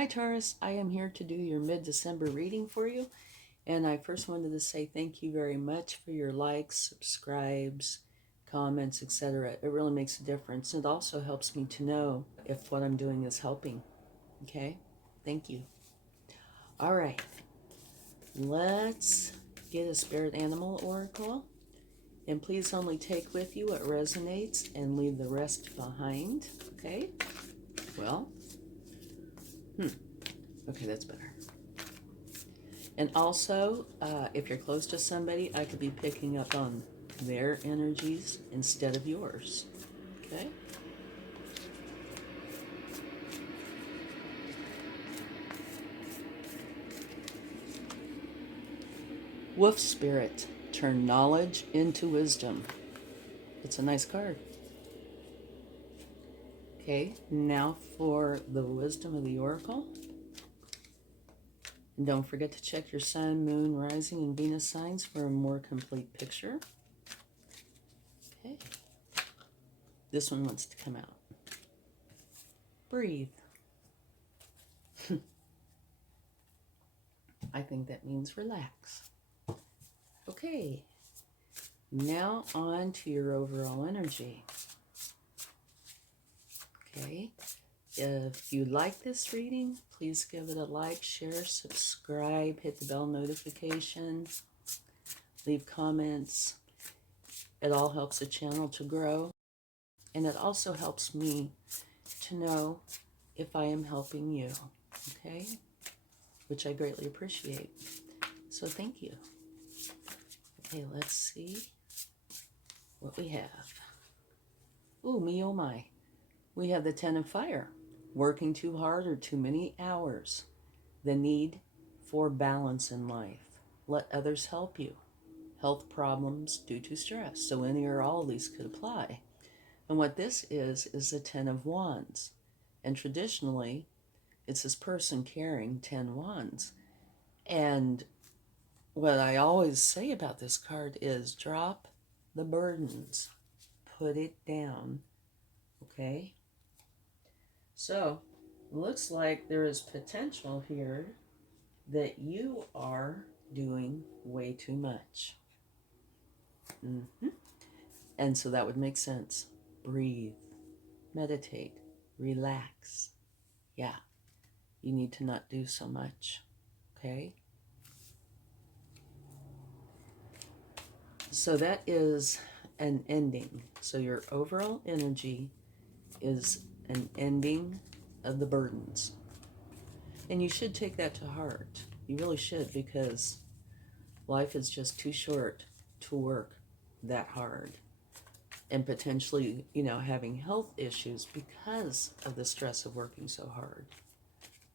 Hi Taurus, I am here to do your mid-December reading for you. And I first wanted to say thank you very much for your likes, subscribes, comments, etc. It really makes a difference. It also helps me to know if what I'm doing is helping. Okay? Thank you. All right. Let's get a spirit animal oracle. And please only take with you what resonates and leave the rest behind. Okay? Well, okay, that's better. And also, if you're close to somebody, I could be picking up on their energies instead of yours. Okay? Wolf Spirit, turn knowledge into wisdom. It's a nice card. Okay, now for the wisdom of the oracle. And don't forget to check your sun, moon, rising, and Venus signs for a more complete picture. Okay. This one wants to come out. Breathe. I think that means relax. Okay. Now on to your overall energy. Okay. If you like this reading, please give it a like, share, subscribe, hit the bell notification, leave comments. It all helps the channel to grow. And it also helps me to know if I am helping you. Okay? Which I greatly appreciate. So thank you. Okay, let's see what we have. Ooh, me oh my. We have the Ten of Fire. Working too hard or too many hours. The need for balance in life. Let others help you. Health problems due to stress. So any or all of these could apply. And what this is the Ten of Wands. And traditionally, it's this person carrying 10 wands. And what I always say about this card is drop the burdens. Put it down. Okay? So, it looks like there is potential here that you are doing way too much. And so that would make sense. Breathe. Meditate. Relax. Yeah. You need to not do so much. Okay? So that is an ending. So your overall energy is an ending of the burdens. And you should take that to heart. You really should, because life is just too short to work that hard. And potentially, having health issues because of the stress of working so hard.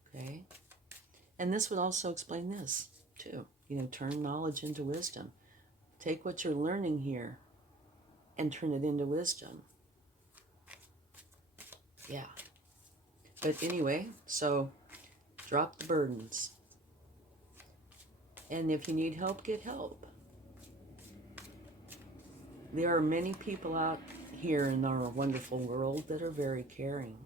Okay? And this would also explain this, too. Turn knowledge into wisdom. Take what you're learning here and turn it into wisdom. Yeah. But anyway, so drop the burdens. And if you need help, get help. There are many people out here in our wonderful world that are very caring.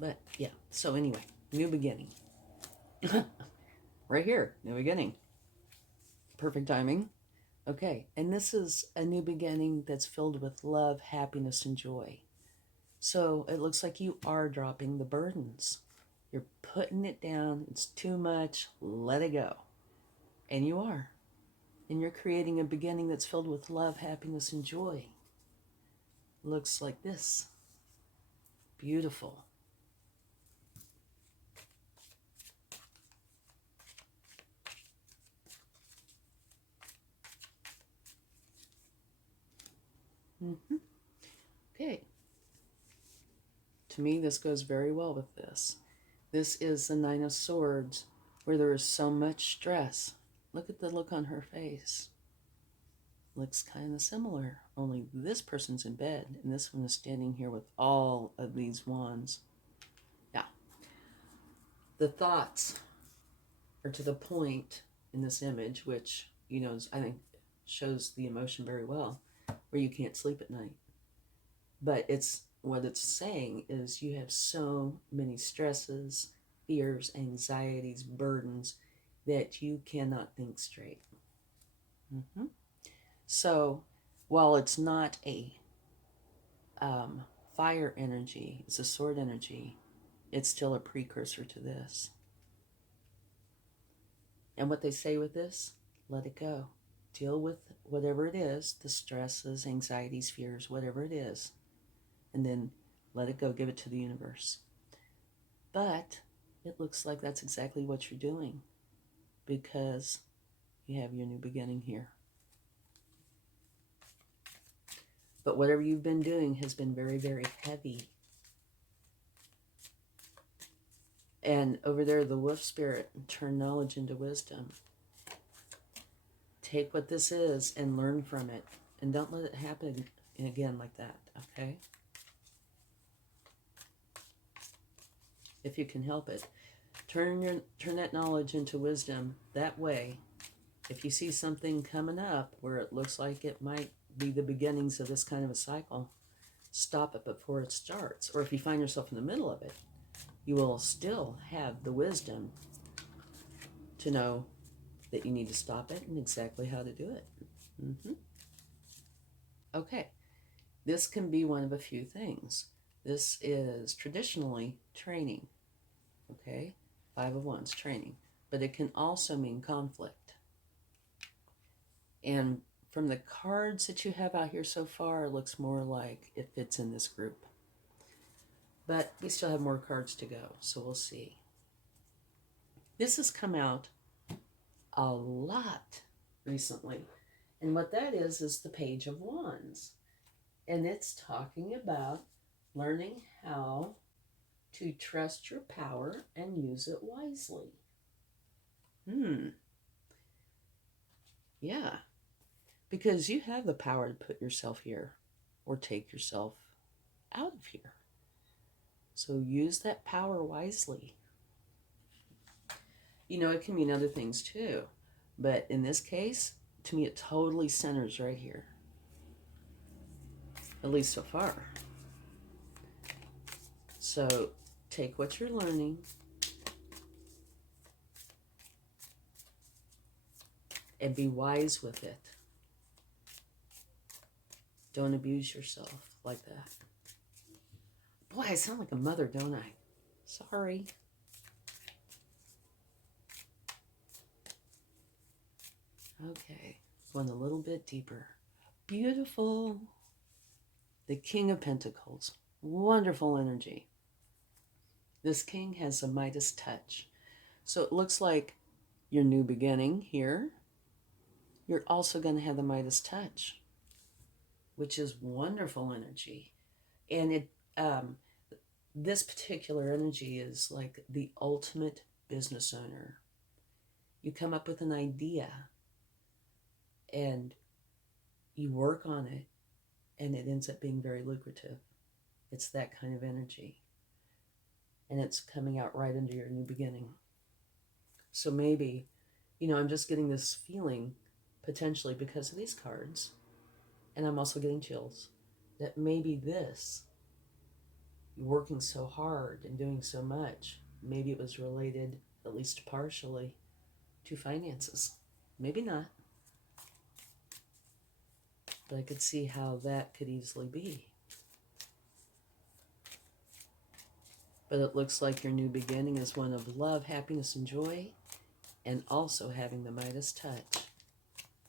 But yeah, so anyway, new beginning. Right here, new beginning. Perfect timing. Okay, and this is a new beginning that's filled with love, happiness, and joy. So it looks like you are dropping the burdens. You're putting it down. It's too much. Let it go. And you are. And you're creating a beginning that's filled with love, happiness, and joy. Looks like this. Beautiful. Okay. To me, this goes very well with this. This is the Nine of Swords, where there is so much stress. Look at the look on her face. Looks kind of similar, only this person's in bed, and this one is standing here with all of these wands. Yeah. The thoughts are to the point in this image, which, I think shows the emotion very well, where you can't sleep at night. But what it's saying is you have so many stresses, fears, anxieties, burdens that you cannot think straight. Mm-hmm. So while it's not a fire energy, it's a sword energy, it's still a precursor to this. And what they say with this, let it go. Deal with whatever it is, the stresses, anxieties, fears, whatever it is, and then let it go, give it to the universe. But it looks like that's exactly what you're doing, because you have your new beginning here. But whatever you've been doing has been very, very heavy. And over there, the wolf spirit, turn knowledge into wisdom. Take what this is and learn from it. And don't let it happen again like that, okay? If you can help it. Turn that knowledge into wisdom. That way, if you see something coming up where it looks like it might be the beginnings of this kind of a cycle, stop it before it starts. Or if you find yourself in the middle of it, you will still have the wisdom to know that you need to stop it and exactly how to do it. Mm-hmm. Okay, this can be one of a few things. This is traditionally training, okay? 5 of Wands, training. But it can also mean conflict. And from the cards that you have out here so far, it looks more like it fits in this group. But we still have more cards to go, so we'll see. This has come out a lot recently. And what that is the Page of Wands. And it's talking about learning how to trust your power and use it wisely. Yeah. Because you have the power to put yourself here or take yourself out of here. So use that power wisely. You know, it can mean other things too. But in this case, to me, it totally centers right here. At least so far. So take what you're learning and be wise with it. Don't abuse yourself like that. Boy, I sound like a mother, don't I? Sorry. Okay, going a little bit deeper. Beautiful. The King of Pentacles. Wonderful energy. This king has a Midas touch. So it looks like your new beginning here. You're also going to have the Midas touch, which is wonderful energy. And it this particular energy is like the ultimate business owner. You come up with an idea and you work on it and it ends up being very lucrative. It's that kind of energy. And it's coming out right under your new beginning. So maybe, you know, I'm just getting this feeling potentially because of these cards, and I'm also getting chills, that maybe this, working so hard and doing so much, maybe it was related, at least partially, to finances. Maybe not. But I could see how that could easily be. But it looks like your new beginning is one of love, happiness, and joy, and also having the Midas touch.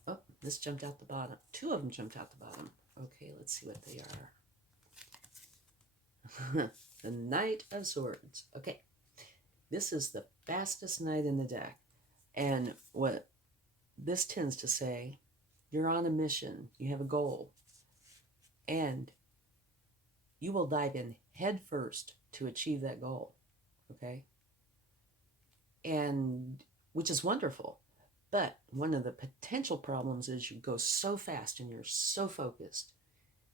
Oh, this jumped out the bottom. 2 of them jumped out the bottom. Okay, let's see what they are. The Knight of Swords. Okay, this is the fastest knight in the deck. And what this tends to say, you're on a mission, you have a goal, and you will dive in head first to achieve that goal, okay? And which is wonderful. But one of the potential problems is you go so fast and you're so focused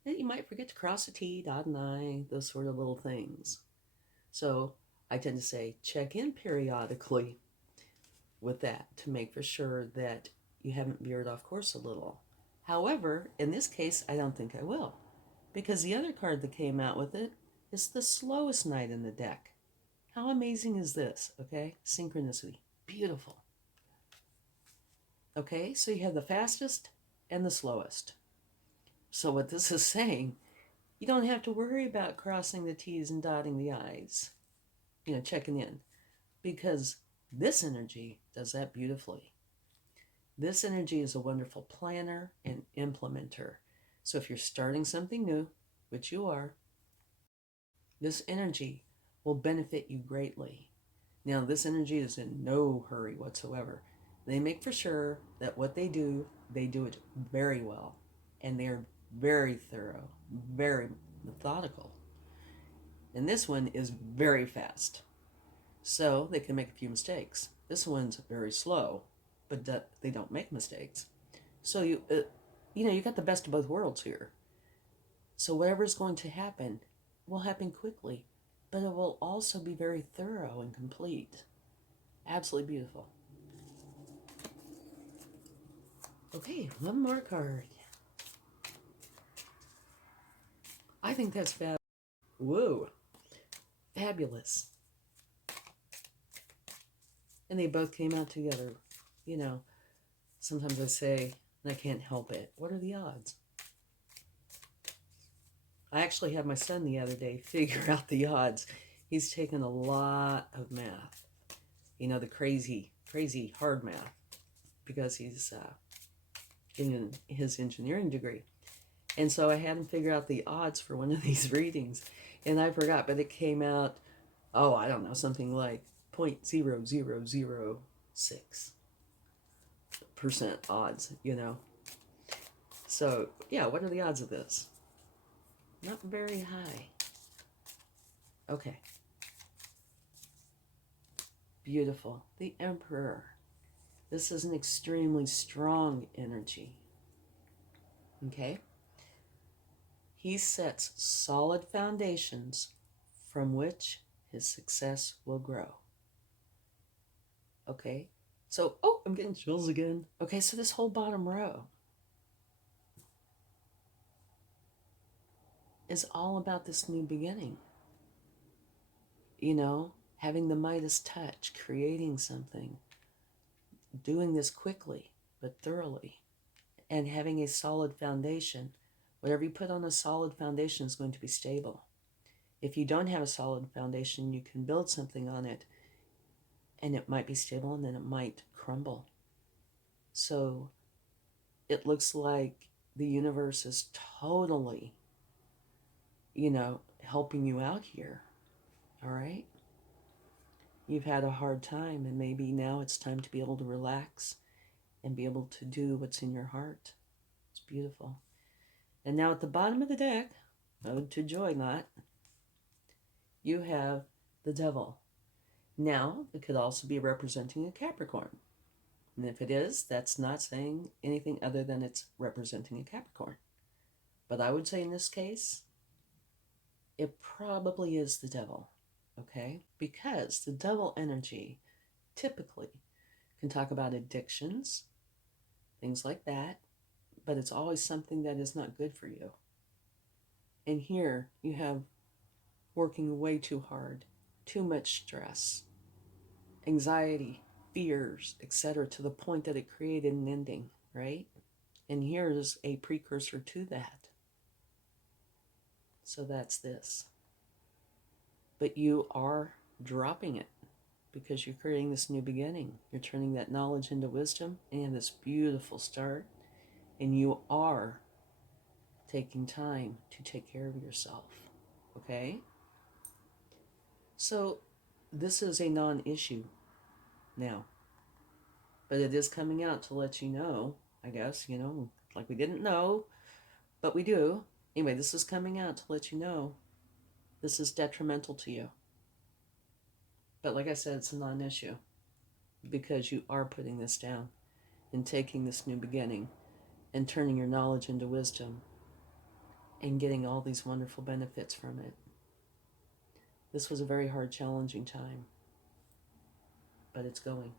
that you might forget to cross a T, dot an I, those sort of little things. So I tend to say check in periodically with that to make for sure that you haven't veered off course a little. However, in this case, I don't think I will, because the other card that came out with it is the slowest knight in the deck. How amazing is this? Okay, synchronicity. Beautiful. Okay, so you have the fastest and the slowest. So what this is saying, you don't have to worry about crossing the T's and dotting the I's, checking in, because this energy does that beautifully. This energy is a wonderful planner and implementer. So if you're starting something new, which you are, this energy will benefit you greatly. Now, this energy is in no hurry whatsoever. They make for sure that what they do it very well. And they're very thorough, very methodical. And this one is very fast. So they can make a few mistakes. This one's very slow, but they don't make mistakes. So you got the best of both worlds here. So whatever's going to happen will happen quickly, but it will also be very thorough and complete. Absolutely beautiful. Okay, one more card. I think that's fab. Whoa, fabulous. And they both came out together. Sometimes I say, and I can't help it, what are the odds? I actually had my son the other day figure out the odds. He's taken a lot of math. The crazy, crazy hard math, because he's getting his engineering degree. And so I had him figure out the odds for one of these readings. And I forgot, but it came out, I don't know, something like 0.0006% odds, So, yeah, what are the odds of this? Not very high. Okay. Beautiful. The Emperor. This is an extremely strong energy. Okay? He sets solid foundations from which his success will grow. Okay? So, I'm getting chills again. Okay, so this whole bottom row is all about this new beginning. Having the Midas touch, creating something, doing this quickly but thoroughly, and having a solid foundation. Whatever you put on a solid foundation is going to be stable. If you don't have a solid foundation, you can build something on it, and it might be stable, and then it might crumble. So it looks like the universe is totally, helping you out here. All right? You've had a hard time, and maybe now it's time to be able to relax and be able to do what's in your heart. It's beautiful. And now at the bottom of the deck, Ode to Joy Knot, you have the Devil. Now, it could also be representing a Capricorn. And if it is, that's not saying anything other than it's representing a Capricorn. But I would say in this case, it probably is the Devil. Okay? Because the Devil energy typically can talk about addictions, things like that, but it's always something that is not good for you. And here you have working way too hard, too much stress, anxiety, fears, etc., to the point that it created an ending, right? And here's a precursor to that. So that's this. But you are dropping it because you're creating this new beginning. You're turning that knowledge into wisdom and this beautiful start. And you are taking time to take care of yourself. Okay? So this is a non-issue now. But it is coming out to let you know, I guess, like we didn't know, but we do. Anyway, this is coming out to let you know this is detrimental to you. But like I said, it's a non-issue because you are putting this down and taking this new beginning and turning your knowledge into wisdom and getting all these wonderful benefits from it. This was a very hard, challenging time, but it's going.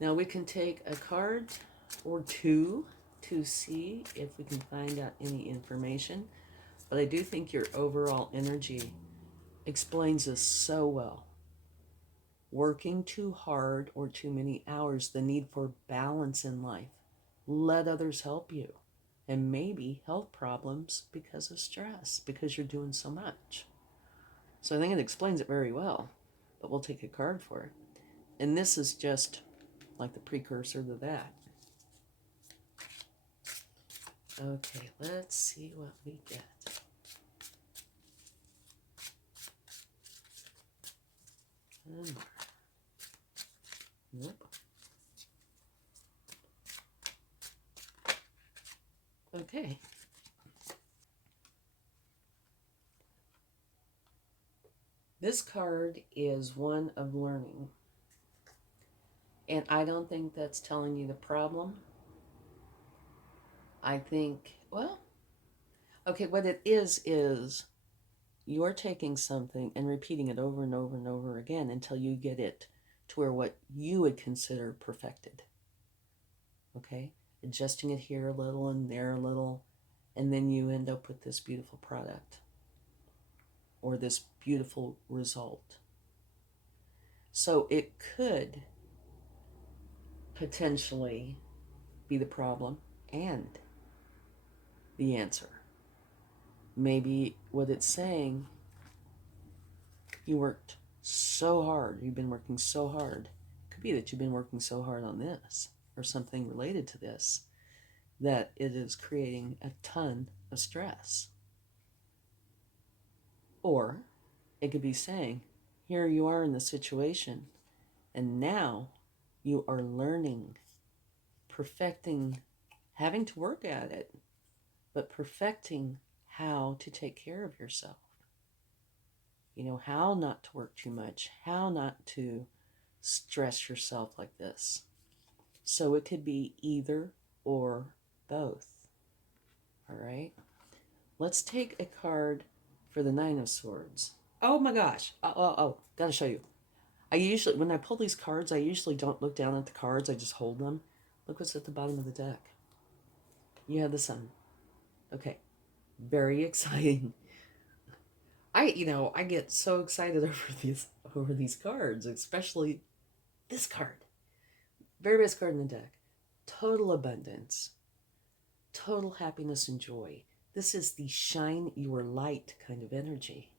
Now we can take a card or two to see if we can find out any information, but I do think your overall energy explains this so well. Working too hard or too many hours, the need for balance in life. Let others help you. And maybe health problems because of stress, because you're doing so much. So I think it explains it very well, but we'll take a card for it. And this is just like the precursor to that. Okay, let's see what we get. One more. Nope. Okay. This card is one of learning. And I don't think that's telling you the problem. I think, well, okay, what it is you're taking something and repeating it over and over and over again until you get it to where what you would consider perfected. Okay? Adjusting it here a little and there a little, and then you end up with this beautiful product or this beautiful result. So it could potentially be the problem and the answer. Maybe what it's saying, you worked so hard, you've been working so hard. It could be that you've been working so hard on this or something related to this that it is creating a ton of stress. Or it could be saying, here you are in the situation, and now you are learning, perfecting, having to work at it, but perfecting how to take care of yourself. You know, how not to work too much, how not to stress yourself like this. So it could be either or both. All right. Let's take a card for the Nine of Swords. Oh my gosh. Gotta show you. I usually, when I pull these cards, I usually don't look down at the cards. I just hold them. Look what's at the bottom of the deck. You have the Sun. Okay. Very exciting. I get so excited over these cards, especially this card. Very best card in the deck. Total abundance. Total happiness and joy. This is the shine your light kind of energy.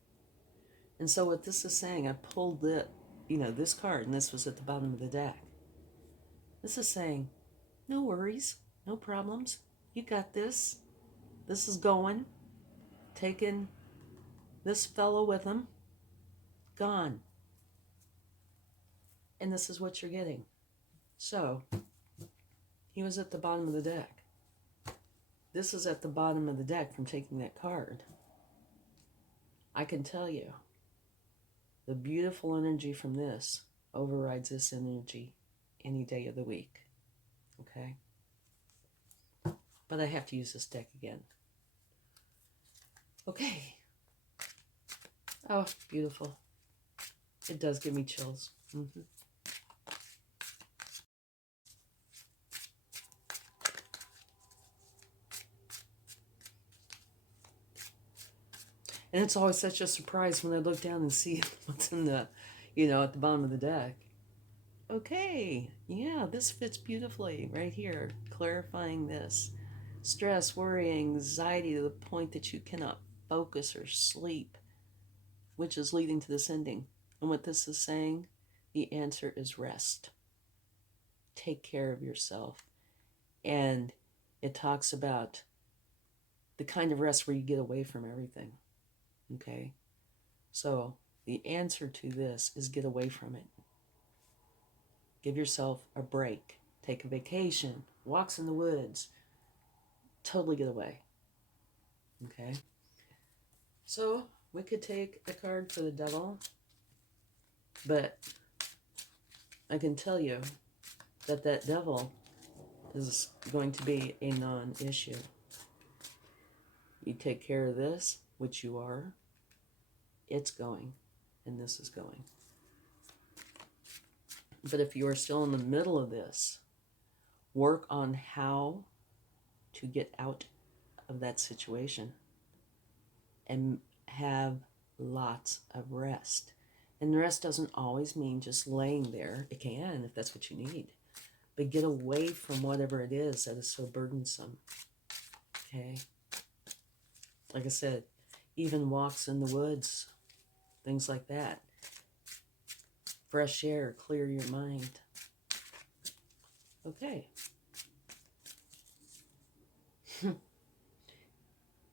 And so what this is saying, I pulled this card, and this was at the bottom of the deck. This is saying, no worries, no problems. You got this. This is going. Taking this fellow with him. Gone. And this is what you're getting. So, he was at the bottom of the deck. This is at the bottom of the deck from taking that card. I can tell you, the beautiful energy from this overrides this energy any day of the week. Okay? But I have to use this deck again. Okay. Oh, beautiful. It does give me chills. Mm-hmm. And it's always such a surprise when I look down and see what's in the, at the bottom of the deck. Okay, yeah, this fits beautifully right here, clarifying this. Stress, worry, anxiety to the point that you cannot focus or sleep, which is leading to this ending. And what this is saying, the answer is rest. Take care of yourself. And it talks about the kind of rest where you get away from everything. Okay? So the answer to this is get away from it. Give yourself a break. Take a vacation. Walks in the woods. Totally get away. Okay? So we could take a card for the Devil. But I can tell you that Devil is going to be a non-issue. You take care of this, which you are. It's going, and this is going. But if you are still in the middle of this, work on how to get out of that situation and have lots of rest. And the rest doesn't always mean just laying there. It can if that's what you need. But get away from whatever it is that is so burdensome. Okay? Like I said, even walks in the woods, things like that. Fresh air, clear your mind. Okay.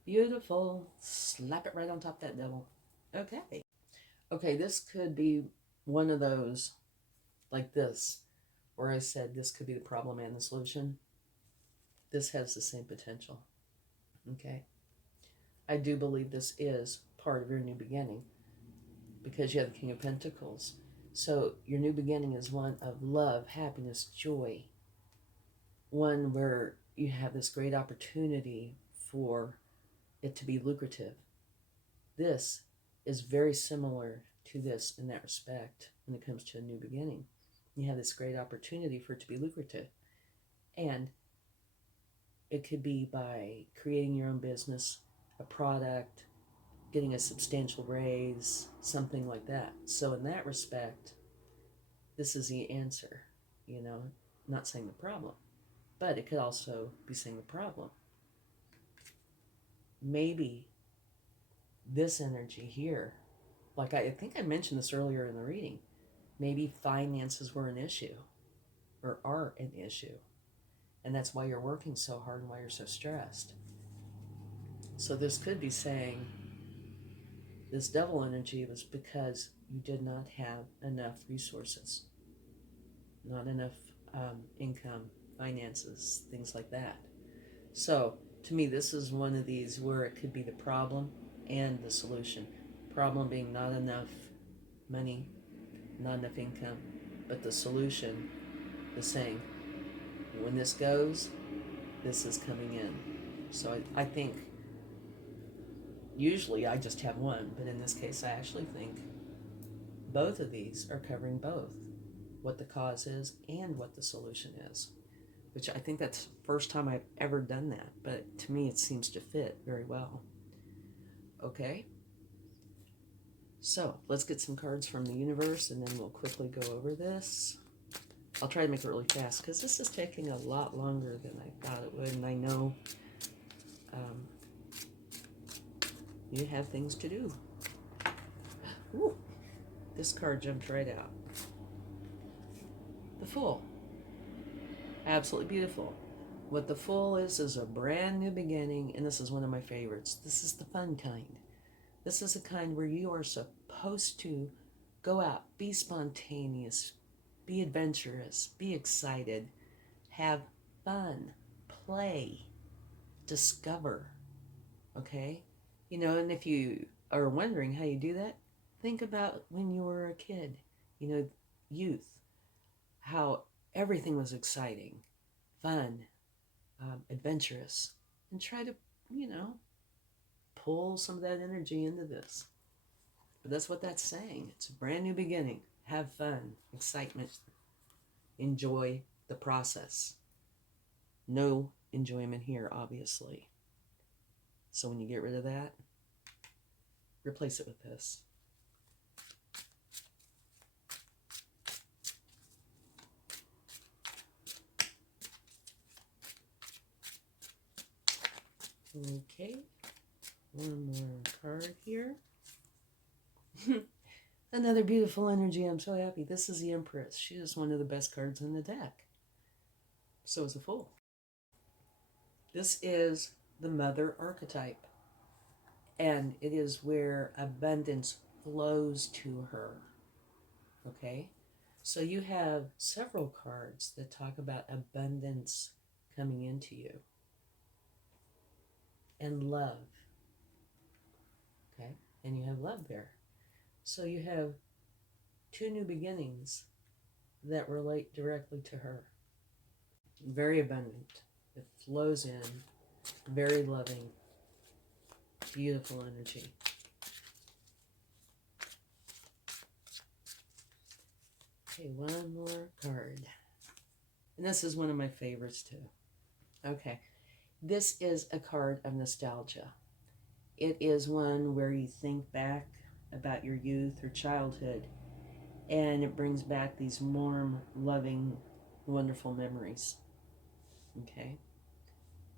Beautiful. Slap it right on top of that devil. Okay. Okay, this could be one of those, like this, where I said this could be the problem and the solution. This has the same potential. Okay. I do believe this is part of your new beginning because you have the King of Pentacles. So your new beginning is one of love, happiness, joy. One where you have this great opportunity for it to be lucrative. This is very similar to this in that respect when it comes to a new beginning. You have this great opportunity for it to be lucrative. And it could be by creating your own business, a product, getting a substantial raise, something like that. So in that respect, this is the answer, you know, not saying the problem, but it could also be saying the problem. Maybe this energy here, like I think I mentioned this earlier in the reading, maybe finances were an issue or are an issue. And that's why you're working so hard and why you're so stressed. So this could be saying this devil energy was because you did not have enough resources, not enough income, finances, things like that. So to me, this is one of these where it could be the problem and the solution. Problem being not enough money, not enough income, but the solution, the saying, when this goes, this is coming in. So I think usually I just have one, but in this case I actually think both of these are covering both, what the cause is and what the solution is, which I think that's the first time I've ever done that, but to me it seems to fit very well. Okay, so let's get some cards from the universe and then we'll quickly go over this. I'll try to make it really fast because this is taking a lot longer than I thought it would, and I know you have things to do. Ooh, this card jumped right out. The Fool. Absolutely beautiful. What the Fool is a brand new beginning, and this is one of my favorites. This is the fun kind. This is the kind where you are supposed to go out, be spontaneous, be adventurous, be excited, have fun, play, discover, okay? You know, and if you are wondering how you do that, think about when you were a kid, you know, youth, how everything was exciting, fun, adventurous, and try to, you know, pull some of that energy into this. But that's what that's saying. It's a brand new beginning. Have fun, excitement, enjoy the process. No enjoyment here, obviously. So when you get rid of that, replace it with this. Okay, one more card here. Another beautiful energy. I'm so happy. This is the Empress. She is one of the best cards in the deck. So is the Fool. This is the Mother archetype. And it is where abundance flows to her. Okay? So you have several cards that talk about abundance coming into you. And love. Okay? And you have love there. So you have two new beginnings that relate directly to her. Very abundant. It flows in. Very loving. Beautiful energy. Okay, one more card. And this is one of my favorites too. Okay. This is a card of nostalgia. It is one where you think back about your youth or childhood, and it brings back these warm, loving, wonderful memories. Okay?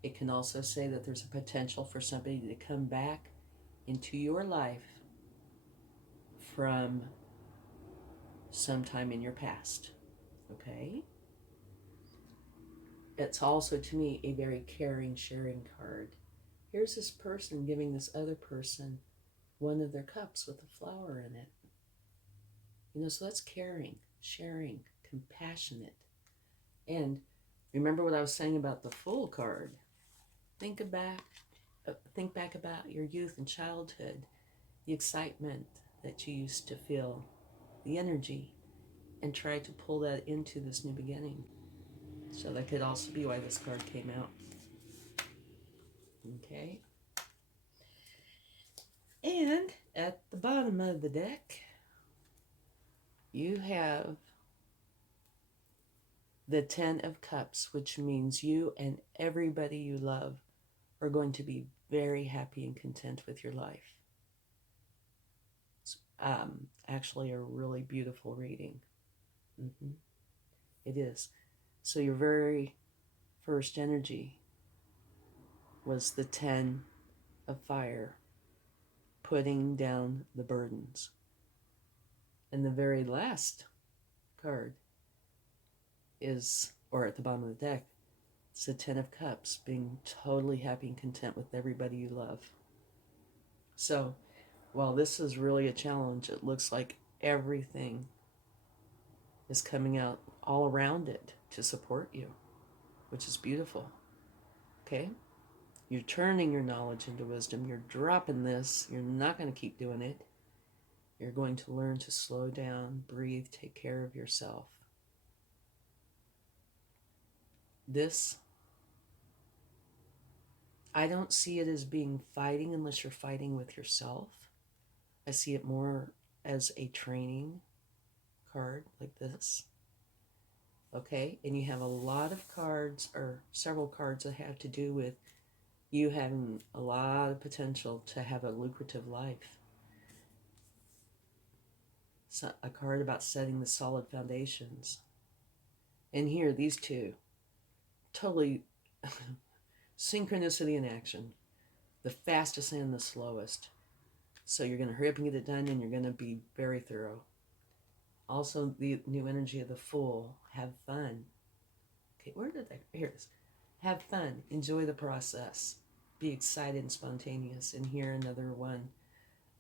It can also say that there's a potential for somebody to come back into your life from sometime in your past. Okay? It's also, to me, a very caring, sharing card. Here's this person giving this other person one of their cups with a flower in it. You know, so that's caring, sharing, compassionate. And remember what I was saying about the Fool card. Think back about your youth and childhood, the excitement that you used to feel, the energy, and try to pull that into this new beginning. So that could also be why this card came out. Okay. And at the bottom of the deck, you have the Ten of Cups, which means you and everybody you love are going to be very happy and content with your life. It's actually a really beautiful reading. It is. So your very first energy was the Ten of Fire, putting down the burdens. And the very last card is, or at the bottom of the deck, it's the Ten of Cups, being totally happy and content with everybody you love. So, while this is really a challenge, it looks like everything is coming out all around it to support you, which is beautiful. Okay? You're turning your knowledge into wisdom. You're dropping this. You're not going to keep doing it. You're going to learn to slow down, breathe, take care of yourself. This, I don't see it as being fighting unless you're fighting with yourself. I see it more as a training card like this. Okay, and you have a lot of cards, or several cards, that have to do with you having a lot of potential to have a lucrative life. So, a card about setting the solid foundations. And here, these two, totally synchronicity in action. The fastest and the slowest. So you're going to hurry up and get it done, and you're going to be very thorough. Also, the new energy of the Fool. Have fun. Okay, where did I... Here it is. Have fun. Enjoy the process. Be excited and spontaneous. And here another one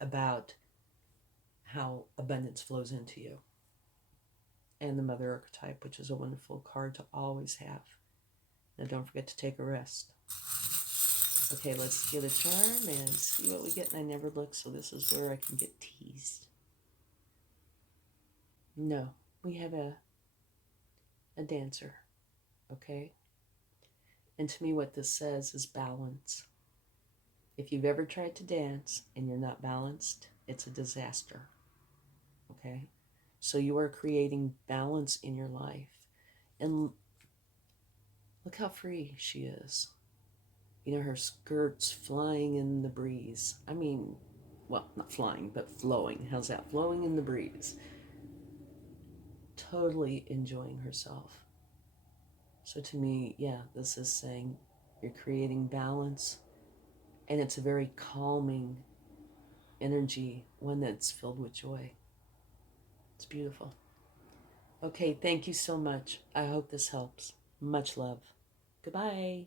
about how abundance flows into you. And the Mother archetype, which is a wonderful card to always have. Now don't forget to take a rest. Okay, let's get a charm and see what we get. And I never look, so this is where I can get teased. No, we have a dancer, okay? And to me what this says is balance. If you've ever tried to dance and you're not balanced, it's a disaster, okay? So you are creating balance in your life. And look how free she is. You know, her skirt's flying in the breeze. I mean, well, not flying, but flowing. How's that? Flowing in the breeze. Totally enjoying herself. So to me, yeah, this is saying you're creating balance, and it's a very calming energy, one that's filled with joy. It's beautiful. Okay, thank you so much. I hope this helps. Much love. Goodbye.